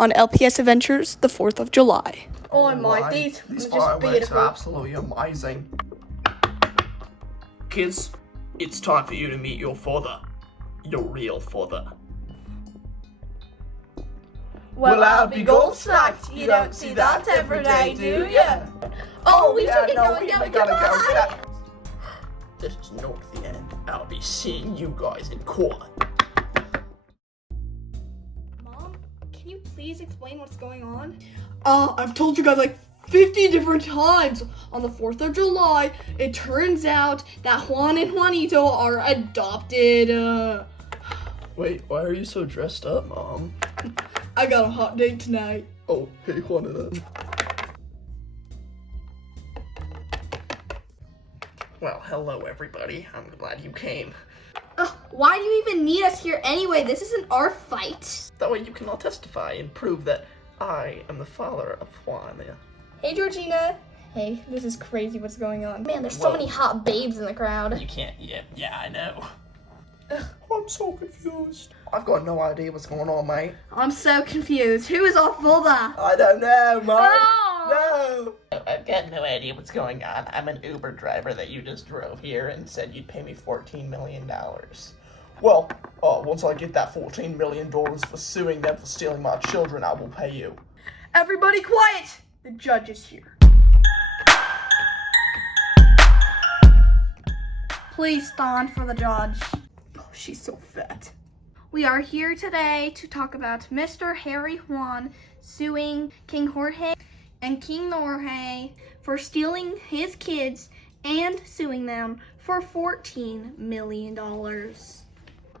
on LPS Adventures the 4th of July. Oh my, these fireworks are absolutely amazing. Kids, it's time for you to meet your father. Your real father. Well, I'll be gobsmacked. You don't see that every day, do ya? Oh, we should get going. Bye. This is not the end. I'll be seeing you guys in court. Mom, can you please explain what's going on? I've told you guys like 50 different times. On the 4th of July, it turns out that Juan and Juanito are adopted. Wait, why are you so dressed up, Mom? I got a hot date tonight. Oh, hey, Juanito. Well, hello everybody. I'm glad you came. Why do you even need us here anyway? This isn't our fight. That way you can all testify and prove that I am the father of Juan. Hey, Georgina. Hey, this is crazy what's going on. Man, there's so many hot babes in the crowd. You can't, yeah, I know. I'm so confused. I've got no idea what's going on, mate. I'm so confused. Who is our father? I don't know, mate. No! I've got no idea what's going on. I'm an Uber driver that you just drove here and said you'd pay me $14 million. Well, once I get that $14 million for suing them for stealing my children, I will pay you. Everybody quiet! The judge is here. Please stand for the judge. Oh, she's so fat. We are here today to talk about Mr. Harry Juan suing King Jorge and King Jorge for stealing his kids and suing them for $14 million.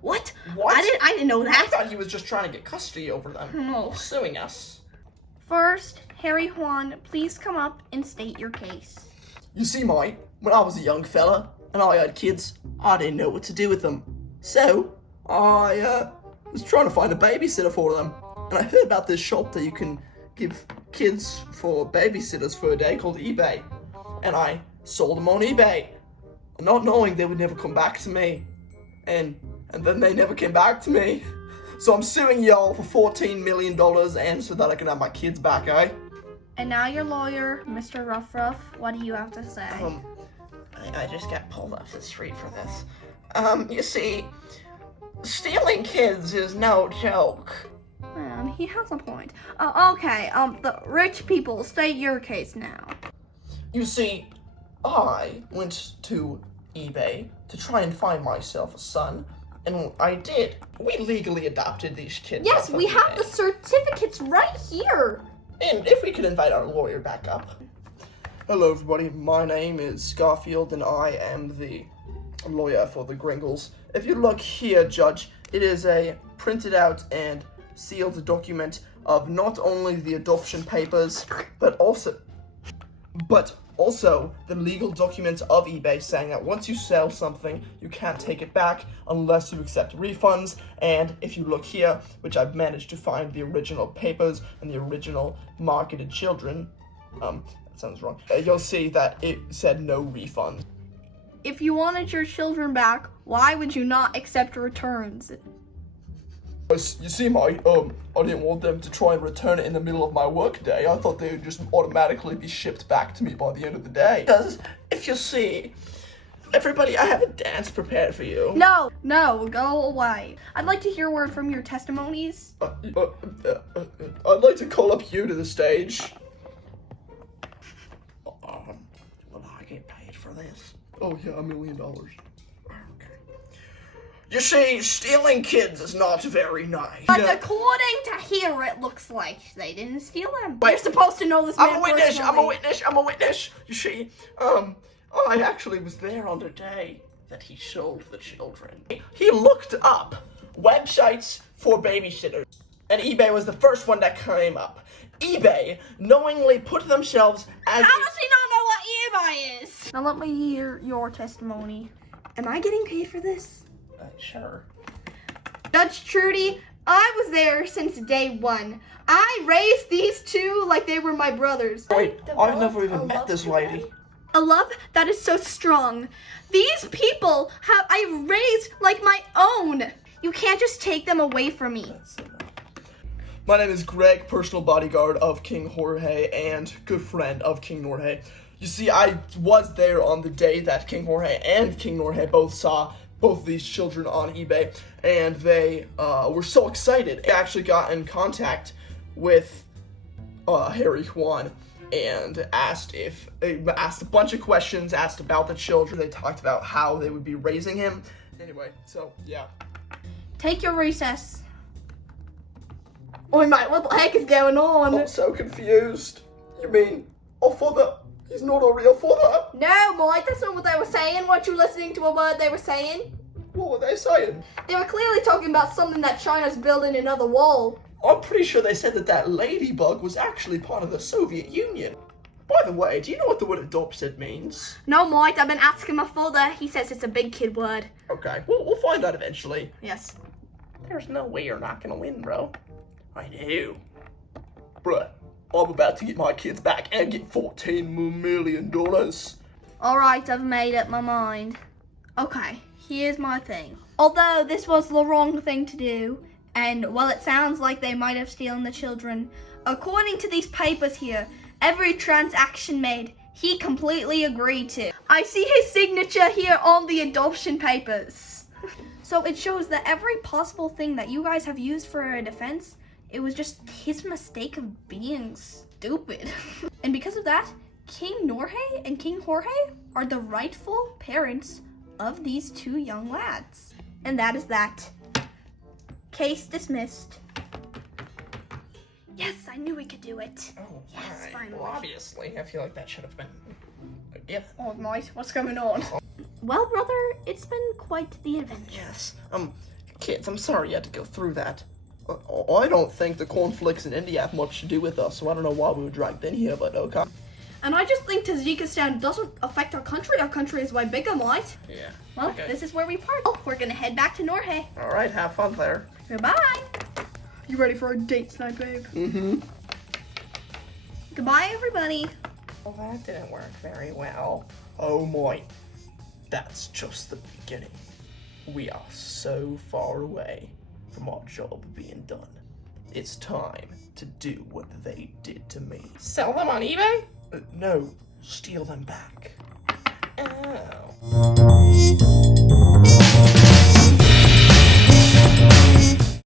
What? What? I didn't know I that. thought he was just trying to get custody over them. No. Suing us. First, Harry Juan, please come up and state your case. You see, mate, when I was a young fella and I had kids, I didn't know what to do with them. So, I was trying to find a babysitter for them. And I heard about this shop that you can give kids for babysitters for a day called eBay. And I sold them on eBay, not knowing they would never come back to me. And then they never came back to me. So I'm suing y'all for $14 million and so that I can have my kids back, eh? And now your lawyer, Mr. Ruff, what do you have to say? I just got pulled off the street for this. You see, stealing kids is no joke. Man, he has a point. Okay, the rich people, state your case now. You see, I went to eBay to try and find myself a son, and I did. We legally adopted these kids. Yes, off we of have eBay. the certificates right here. And if we could invite our lawyer back up. Hello, everybody. My name is Garfield, and I am the lawyer for the Gringles. If you look here, Judge, it is a printed out and sealed document of not only the adoption papers, but also the legal documents of eBay saying that once you sell something, you can't take it back unless you accept refunds. And if you look here, which I've managed to find the original papers and the original marketed children, that sounds wrong, you'll see that it said no refunds. If you wanted your children back, why would you not accept returns? You see, mate, I didn't want them to try and return it in the middle of my work day. I thought they would just automatically be shipped back to me by the end of the day. Because, if you see, everybody, I have a dance prepared for you. No, go away. I'd like to hear a word from your testimonies. I'd like to call up you to the stage. Will I get paid for this? Oh, yeah, $1 million. You see, stealing kids is not very nice. But according to here, it looks like they didn't steal them. Wait, You're supposed to know this man I'm a witness. personally. I'm a witness. You see, I actually was there on the day that he sold the children. He looked up websites for babysitters, and eBay was the first one that came up. eBay knowingly put themselves as. How does he not know what eBay is? Now let me hear your testimony. Am I getting paid for this? Sure. Judge Trudy, I was there since day one. I raised these two like they were my brothers. Wait, I've never even met this lady. A love that is so strong. These people I've raised like my own. You can't just take them away from me. My name is Greg, personal bodyguard of King Jorge and good friend of King Jorge. You see, I was there on the day that King Jorge and King Jorge both saw both of these children on eBay, and they were so excited. They actually got in contact with Harry Juan and asked a bunch of questions, asked about the children. They talked about how they would be raising him. Anyway, so yeah. Take your recess. Oi, mate, what the heck is going on? I'm so confused. You mean our father? He's not a real father? No, Mike, that's not what they were saying. Weren't you listening to a word they were saying? What were they saying? They were clearly talking about something that China's building another wall. I'm pretty sure they said that ladybug was actually part of the Soviet Union. By the way, do you know what the word adopted means? No, Mike, I've been asking my father. He says it's a big kid word. Okay, we'll find out eventually. Yes. There's no way you're not gonna win, bro. I know. Bruh, I'm about to get my kids back and get $14 million. Alright, I've made up my mind. Okay, here's my thing. Although this was the wrong thing to do, and while it sounds like they might have stolen the children, according to these papers here, every transaction made, he completely agreed to. I see his signature here on the adoption papers. So it shows that every possible thing that you guys have used for a defense, it was just his mistake of being stupid. And because of that, King Jorge and King Jorge are the rightful parents of these two young lads. And that is that. Case dismissed. Yes, I knew we could do it. Oh, Yes, alright. finally. Well, obviously, I feel like that should have been a gift. Oh, Mike, what's going on? Well, brother, it's been quite the adventure. Yes. Kids, I'm sorry you had to go through that. I don't think the cornflakes in India have much to do with us, so I don't know why we were dragged in here, but okay. And I just think Tajikistan doesn't affect our country. Our country is way bigger, Mike. Yeah. Well, Okay. this is where we part. Oh, we're gonna head back to Norhe. Alright, have fun there. Goodbye. You ready for a date tonight, babe? Mm-hmm. Goodbye, everybody. Well, that didn't work very well. Oh my. That's just the beginning. We are so far away from our job being done. It's time to do what they did to me. Sell them on eBay? No, steal them back. Oh.